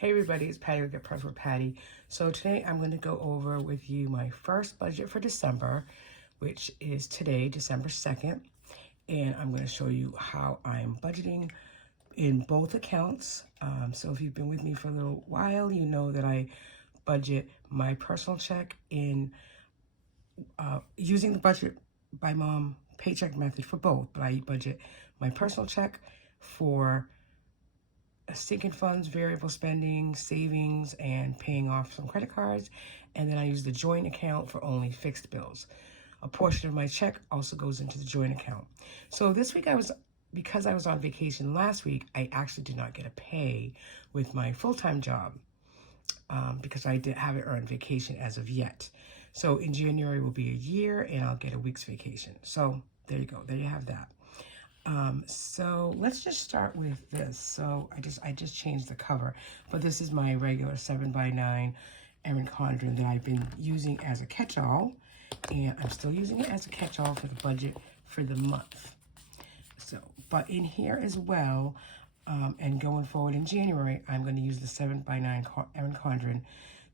Hey everybody, it's Patty with Get Press with Patty. So today I'm going to go over with you my first budget for December, which is today, December 2nd. And I'm going to show you how I'm budgeting in both accounts. So if you've been with me for a little while, you know that I budget my personal check in using the budget by mom paycheck method for both, but I budget my personal check for sinking funds, variable spending, savings, and paying off some credit cards. And then I use the joint account for only fixed bills. A portion of my check also goes into the joint account. So this week because I was on vacation last week, I actually did not get a pay with my full-time job because I haven't earned vacation as of yet. So in January will be a year and I'll get a week's vacation. So there you go. There you have that. So let's just start with this. So I just changed the cover, but this is my regular 7x9 Erin Condren that I've been using as a catch-all, and I'm still using it as a catch-all for the budget for the month. So, but in here as well, and going forward in January, I'm going to use the 7x9 Erin Condren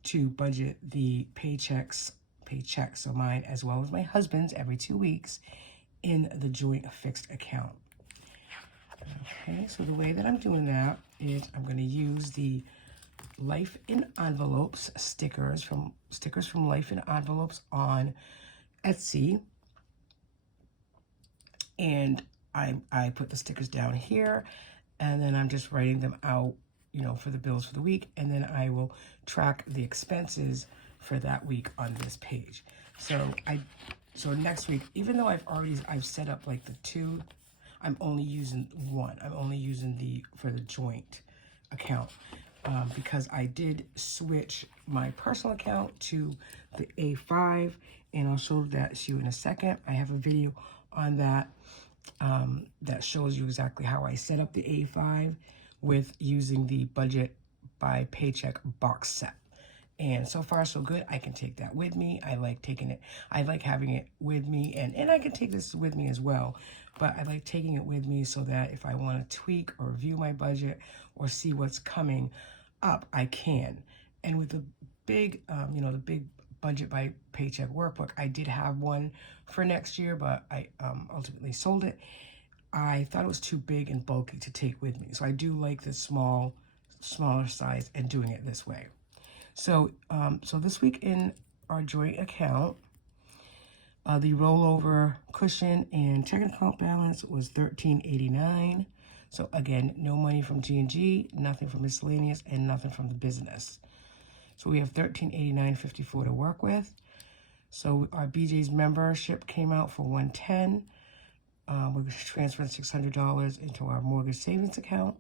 to budget the paychecks, so mine as well as my husband's every 2 weeks in the joint fixed account. Okay, so the way that I'm doing that is I'm going to use the Life in Envelopes stickers from Life in Envelopes on Etsy, and I put the stickers down here, and then I'm just writing them out, you know, for the bills for the week, and then I will track the expenses for that week on this page. So next week, even though I've set up like the two, I'm only using one. I'm only using for the joint account because I did switch my personal account to the A5, and I'll show that to you in a second. I have a video on that that shows you exactly how I set up the A5 with using the budget by paycheck box set. And so far, so good. I can take that with me. I like taking it. I like having it with me. And I can take this with me as well. But I like taking it with me so that if I want to tweak or review my budget or see what's coming up, I can. And with the big, the big budget by paycheck workbook, I did have one for next year, but I ultimately sold it. I thought it was too big and bulky to take with me. So I do like the smaller size and doing it this way. So this week in our joint account, the rollover cushion and checking account balance was $13.89. So again, no money from G&G, nothing from miscellaneous, and nothing from the business. So we have $13.89.54 to work with. So our BJ's membership came out for $110. We're transferring $600 into our mortgage savings account.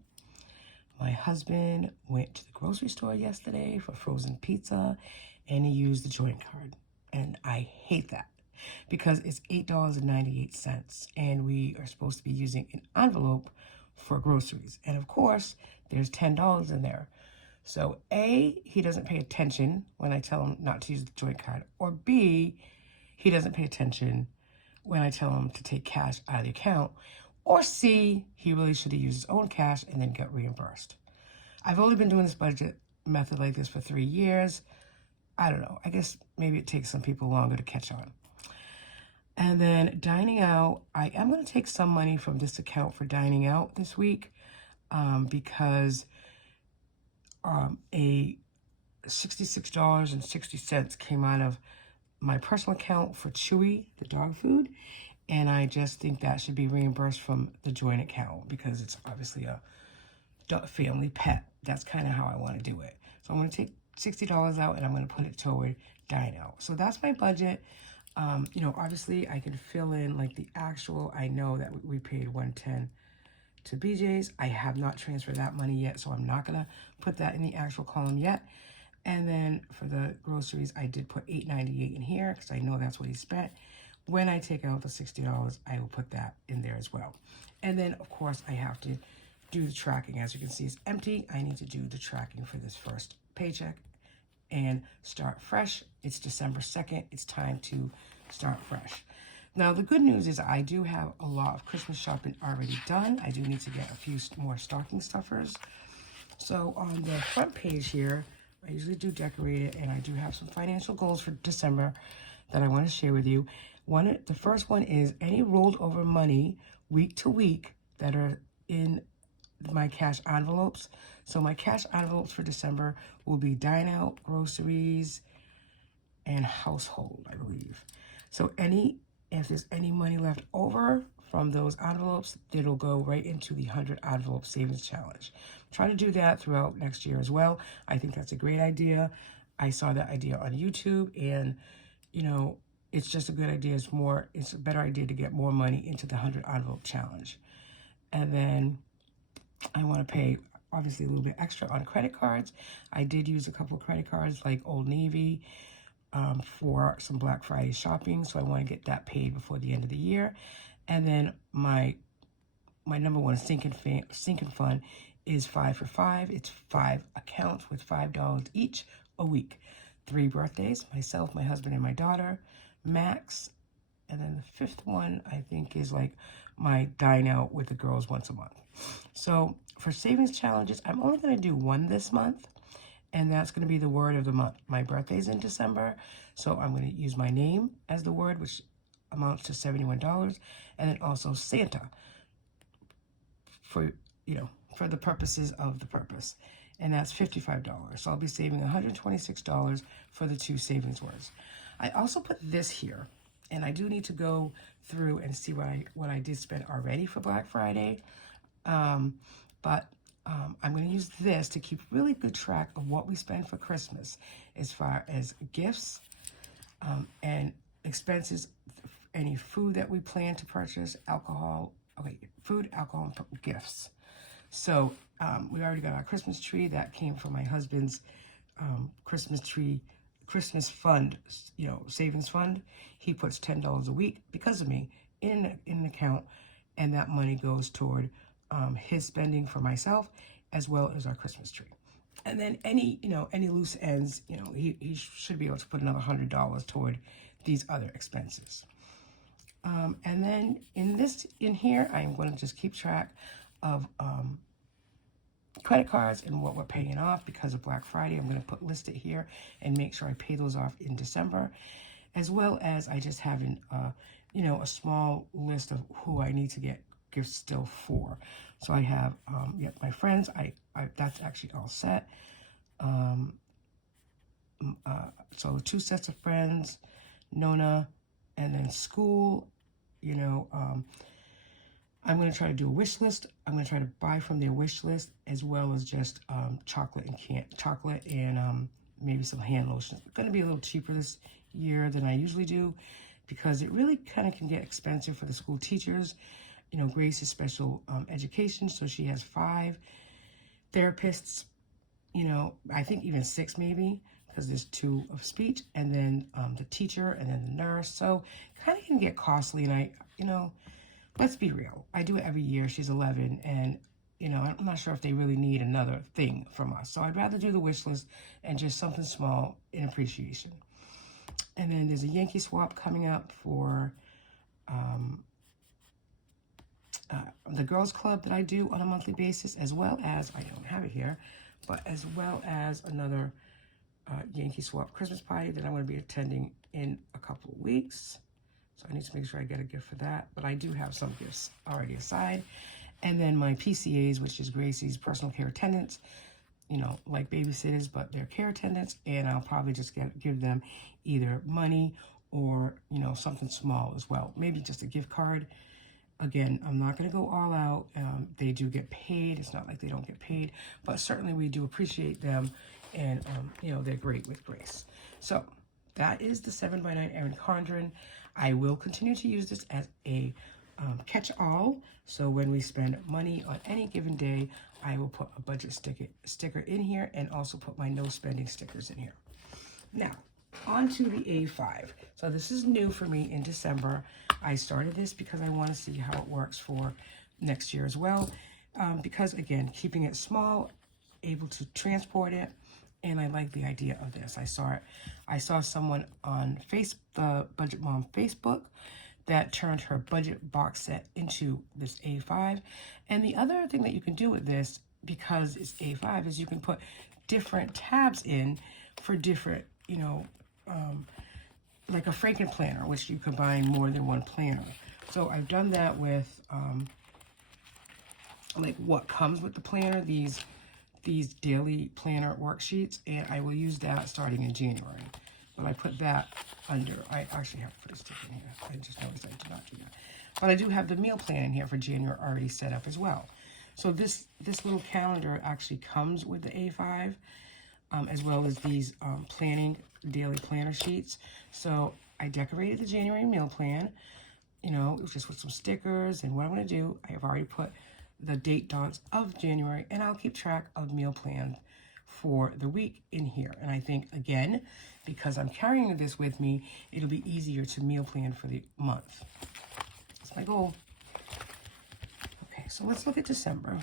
My husband went to the grocery store yesterday for frozen pizza, and he used the joint card. And I hate that because it's $8.98, and we are supposed to be using an envelope for groceries. And of course, there's $10 in there. So A, he doesn't pay attention when I tell him not to use the joint card, or B, he doesn't pay attention when I tell him to take cash out of the account, or C, he really should have used his own cash and then get reimbursed. I've only been doing this budget method like this for 3 years. I don't know. I guess maybe it takes some people longer to catch on. And then dining out, I am going to take some money from this account for dining out this week because a $66.60 came out of my personal account for Chewy, the dog food. And I just think that should be reimbursed from the joint account because it's obviously a family pet. That's kind of how I want to do it. So I'm going to take $60 out and I'm going to put it toward dine out. So that's my budget. Obviously I can fill in like the actual. I know that we paid $110 to BJ's. I have not transferred that money yet, so I'm not going to put that in the actual column yet. And then for the groceries, I did put $8.98 in here because I know that's what he spent. When I take out the $60, I will put that in there as well. And then, of course, I have to do the tracking. As you can see, it's empty. I need to do the tracking for this first paycheck and start fresh. It's December 2nd. It's time to start fresh. Now, the good news is I do have a lot of Christmas shopping already done. I do need to get a few more stocking stuffers. So on the front page here, I usually do decorate it, and I do have some financial goals for December that I want to share with you. The first one is any rolled over money week to week that are in my cash envelopes. So my cash envelopes for December will be dine out, groceries, and household, I believe. So if there's any money left over from those envelopes, it'll go right into the 100 envelope savings challenge. Try to do that throughout next year as well. I think that's a great idea. I saw that idea on YouTube, and it's just a good idea. It's a better idea to get more money into the 100 envelope challenge. And then I want to pay obviously a little bit extra on credit cards. I did use a couple of credit cards like Old Navy for some Black Friday shopping, so I want to get that paid before the end of the year. And then my number one sinking fund is 5 for 5. It's 5 accounts with $5 each a week. 3 birthdays, myself, my husband, and my daughter, Max. And then the 5th one, I think, is like my dine out with the girls once a month. So for savings challenges, I'm only going to do one this month, and that's going to be the word of the month. My birthday's in December, so I'm going to use my name as the word, which amounts to $71, and then also Santa for the purposes of the purpose, and that's $55. So I'll be saving $126 for the 2 savings words. I also put this here, and I do need to go through and see what I did spend already for Black Friday, but I'm going to use this to keep really good track of what we spend for Christmas as far as gifts and expenses, any food that we plan to purchase, food, alcohol, and gifts. So we already got our Christmas tree. That came from my husband's Christmas fund, savings fund. He puts $10 a week because of me in an account, and that money goes toward his spending for myself as well as our Christmas tree. And then any loose ends, he should be able to put another $100 toward these other expenses. And then in here, I'm going to just keep track of credit cards and what we're paying off because of Black Friday. I'm going to list it here and make sure I pay those off in December, as well as I just have a small list of who I need to get gifts still for. So I have my friends. That's actually all set. So 2 sets of friends, Nona, and then school. I'm going to try to do a wish list. I'm going to try to buy from their wish list, as well as just chocolate and maybe some hand lotion. It's going to be a little cheaper this year than I usually do, because it really kind of can get expensive for the school teachers. Grace is special education, so she has 5 therapists, I think even 6 maybe, because there's 2 of speech, and then the teacher, and then the nurse. So kind of can get costly, and let's be real. I do it every year. She's 11, and, I'm not sure if they really need another thing from us. So I'd rather do the wish list and just something small in appreciation. And then there's a Yankee swap coming up for the girls club that I do on a monthly basis, as well as, I don't have it here, but as well as another Yankee swap Christmas party that I'm going to be attending in a couple of weeks. So I need to make sure I get a gift for that. But I do have some gifts already aside. And then my PCAs, which is Gracie's personal care attendants, like babysitters, but they're care attendants. And I'll probably just give them either money or, something small as well. Maybe just a gift card. Again, I'm not going to go all out. They do get paid. It's not like they don't get paid. But certainly we do appreciate them. And, they're great with Grace. So that is the 7x9 Erin Condren. I will continue to use this as a catch-all. So when we spend money on any given day, I will put a budget sticker in here, and also put my no spending stickers in here. Now, on to the A5. So this is new for me in December. I started this because I want to see how it works for next year as well. Because, again, keeping it small, able to transport it, and I like the idea of this. I saw someone on the Budget Mom Facebook that turned her budget box set into this A5. And the other thing that you can do with this, because it's A5, is you can put different tabs in for different, you know, like a Franken planner, which you combine more than one planner. So I've done that with like what comes with the planner, these daily planner worksheets, and I will use that starting in January. But I put that under, I actually have to put a stick in here. I just noticed I did not do that. But I do have the meal plan in here for January already set up as well. So this little calendar actually comes with the A5, as well as these planning daily planner sheets. So I decorated the January meal plan, you know, just with some stickers. And what I'm going to do, I have already put the date dots of January, and I'll keep track of meal plan for the week in here. And I think, again, because I'm carrying this with me, it'll be easier to meal plan for the month. That's my goal. Okay, so let's look at December.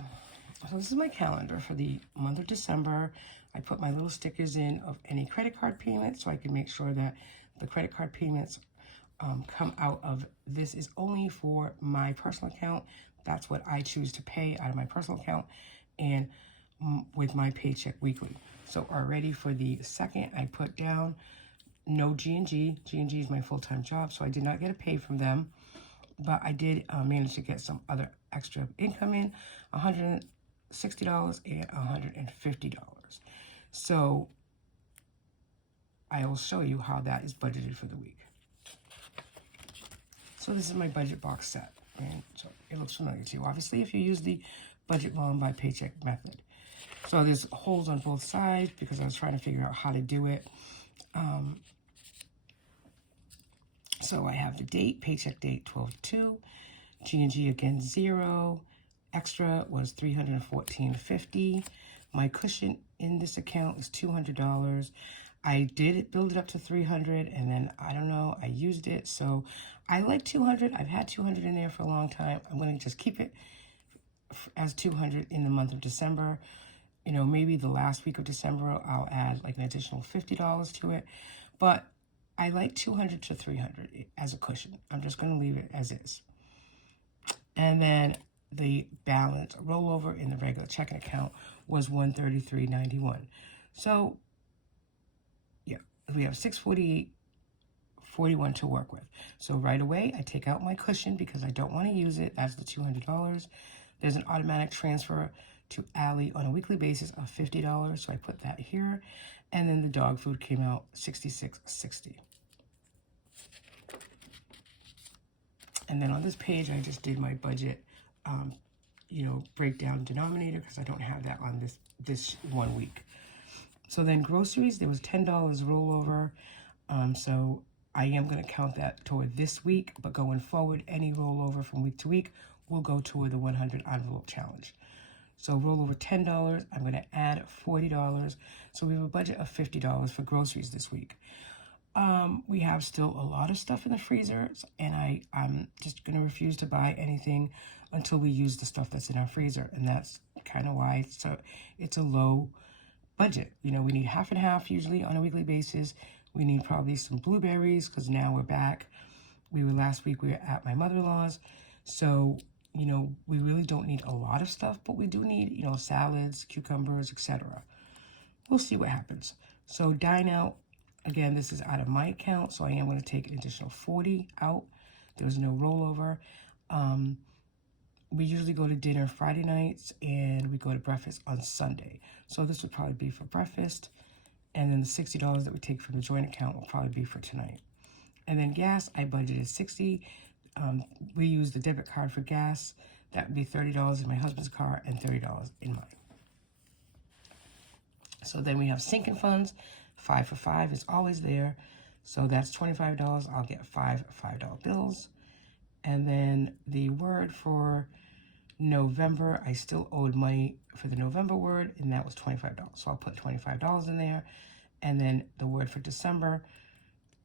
So this is my calendar for the month of December. I put my little stickers in of any credit card payments so I can make sure that the credit card payments come out of, this is only for my personal account. That's what I choose to pay out of my personal account and with my Paycheck Weekly. So already for the second, I put down no G&G. G&G is my full-time job, so I did not get a pay from them. But I did manage to get some other extra income in, $160 and $150. So I will show you how that is budgeted for the week. So this is my budget box set, and so it looks familiar to you. Obviously, if you use the budget loan by paycheck method. So there's holes on both sides because I was trying to figure out how to do it. So I have the date, paycheck date 12/2, G&G again 0, extra was $314.50. My cushion in this account is $200. I did build it up to $300, and then I don't know, I used it. So I like $200. I've had $200 in there for a long time. I'm going to just keep it as $200 in the month of December. You know, maybe the last week of December, I'll add like an additional $50 to it. But I like $200 to $300 as a cushion. I'm just going to leave it as is. And then the balance rollover in the regular checking account was $133.91. So yeah, we have $648.41 to work with. So right away, I take out my cushion because I don't want to use it. That's the $200. There's an automatic transfer to Allie on a weekly basis of $50. So I put that here. And then the dog food came out $66.60. And then on this page, I just did my budget, you know, breakdown denominator because I don't have that on this 1 week. So then groceries, there was $10 rollover. So I am going to count that toward this week, but going forward, any rollover from week to week will go toward the 100 envelope challenge. So rollover $10, I'm going to add $40. So we have a budget of $50 for groceries this week. We have still a lot of stuff in the freezers, and I'm just going to refuse to buy anything until we use the stuff that's in our freezer. And that's kind of why it's a low budget. You know, we need half and half usually on a weekly basis. We need probably some blueberries because now we're back. Last week we were at my mother-in-law's. So, you know, we really don't need a lot of stuff, but we do need, you know, salads, cucumbers, etc. We'll see what happens. So dine out, again, this is out of my account, so I am going to take an additional $40 out. There's no rollover. We usually go to dinner Friday nights, and we go to breakfast on Sunday. So this would probably be for breakfast, and then the $60 that we take from the joint account will probably be for tonight. And then gas, I budgeted $60. We use the debit card for gas. That would be $30 in my husband's car and $30 in mine. So then we have sinking funds. 5 for $5 is always there. So that's $25. I'll get five $5 bills. And then the word for November, I still owed money for the November word, and that was $25. So I'll put $25 in there. And then the word for December,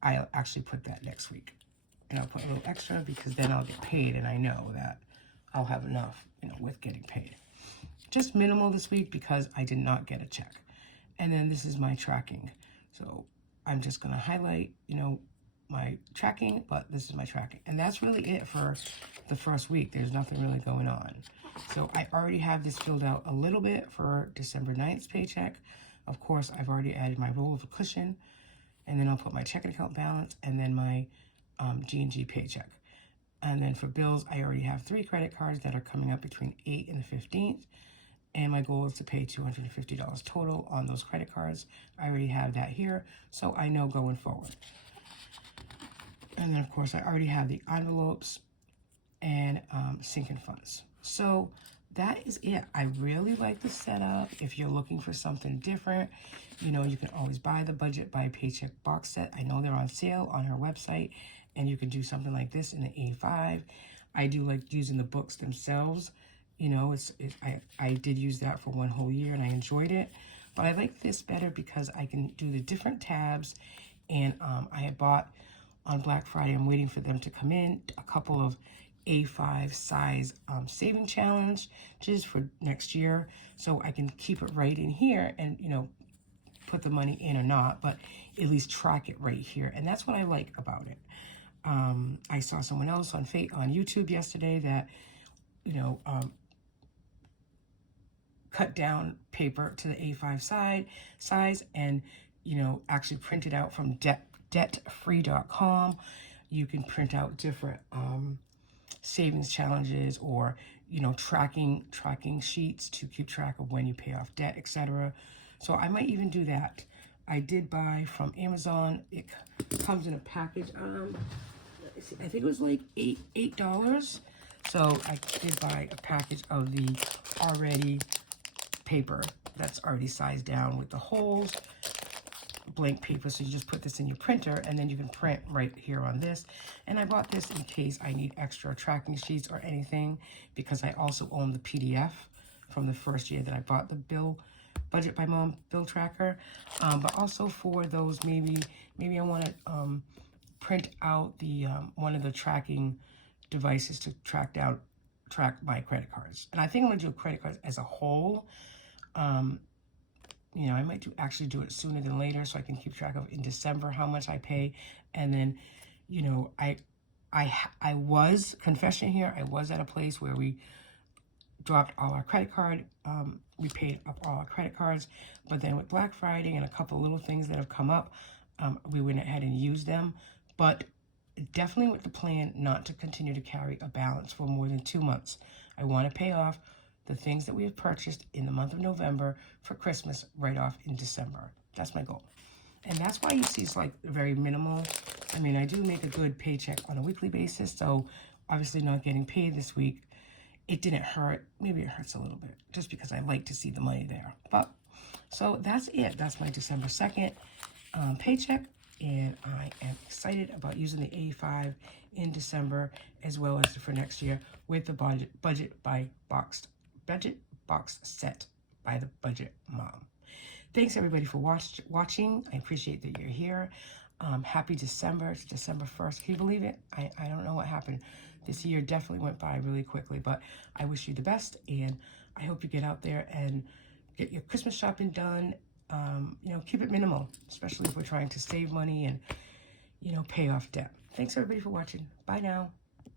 I'll actually put that next week. And I'll put a little extra because then I'll get paid, and I know that I'll have enough, you know, with getting paid. Just minimal this week because I did not get a check. And then this is my tracking. So I'm just going to highlight, you know, my tracking, but this is my tracking. And that's really it for the first week. There's nothing really going on. So I already have this filled out a little bit for December 9th's paycheck. Of course, I've already added my rollover cushion, and then I'll put my checking account balance and then my G&G paycheck. And then for bills, I already have 3 credit cards that are coming up between 8th and the 15th. And my goal is to pay $250 total on those credit cards. I already have that here, so I know going forward. And then, of course, I already have the envelopes and sinking funds. So that is it. I really like the setup. If you're looking for something different, you know, you can always buy the Budget by Paycheck box set. I know they're on sale on her website, and you can do something like this in the A5. I do like using the books themselves. You know, I did use that for one whole year, and I enjoyed it. But I like this better because I can do the different tabs. And I had bought on Black Friday, I'm waiting for them to come in, a couple of A5 size saving challenges for next year. So I can keep it right in here and, you know, put the money in or not, but at least track it right here. And that's what I like about it. I saw someone else on YouTube yesterday that, you know, cut down paper to the A5 size and, you know, actually print it out from debtfree.com. You can print out different savings challenges or, you know, tracking sheets to keep track of when you pay off debt, etc. So I might even do that. I did buy from Amazon. It comes in a package. I think it was like $8. So I did buy a package of the already paper that's already sized down with the holes, blank paper. So you just put this in your printer and then you can print right here on this. And I bought this in case I need extra tracking sheets or anything, because I also own the PDF from the first year that I bought the Budget by Mom bill tracker. But also for those, maybe I want to print out the one of the tracking devices to track my credit cards. And I think I'm gonna do credit cards as a whole. You know, I might actually do it sooner than later so I can keep track of in December how much I pay. And then, you know, I was, confession here, I was at a place where we dropped all our credit card. We paid up all our credit cards, but then with Black Friday and a couple little things that have come up, we went ahead and used them. But definitely with the plan not to continue to carry a balance for more than 2 months. I want to pay off the things that we have purchased in the month of November for Christmas right off in December. That's my goal. And that's why you see it's like very minimal. I mean, I do make a good paycheck on a weekly basis, so obviously not getting paid this week, it didn't hurt. Maybe it hurts a little bit just because I like to see the money there. But so that's it. That's my December 2nd paycheck. And I am excited about using the A5 in December as well as for next year with the budget box set by the Budget Mom. Thanks everybody for watching. I appreciate that you're here. Happy December. It's December 1st. Can you believe it? I don't know what happened. This year definitely went by really quickly, but I wish you the best, and I hope you get out there and get your Christmas shopping done. You know, keep it minimal, especially if we're trying to save money and, you know, pay off debt. Thanks everybody for watching. Bye now.